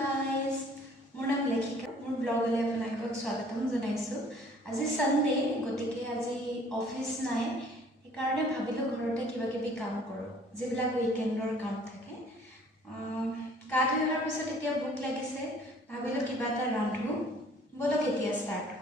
গাইজ মোৰ নাম লেখিকা মোৰ ব্লগলৈ আপোনালোকক স্বাগতম জনাইছোঁ আজি সানডে গতিকে আজি অফিস নাই সেইকাৰণে ভাবিলোঁ ঘৰতে কিবা কিবি কাম কৰোঁ যিবিলাক উইকেণ্ডৰ কাম থাকে গা ধুই অহাৰ পিছত এতিয়া ভোক লাগিছে ভাবিলোঁ কিবা এটা ৰান্ধো বলক এতিয়া ষ্টাৰ্ট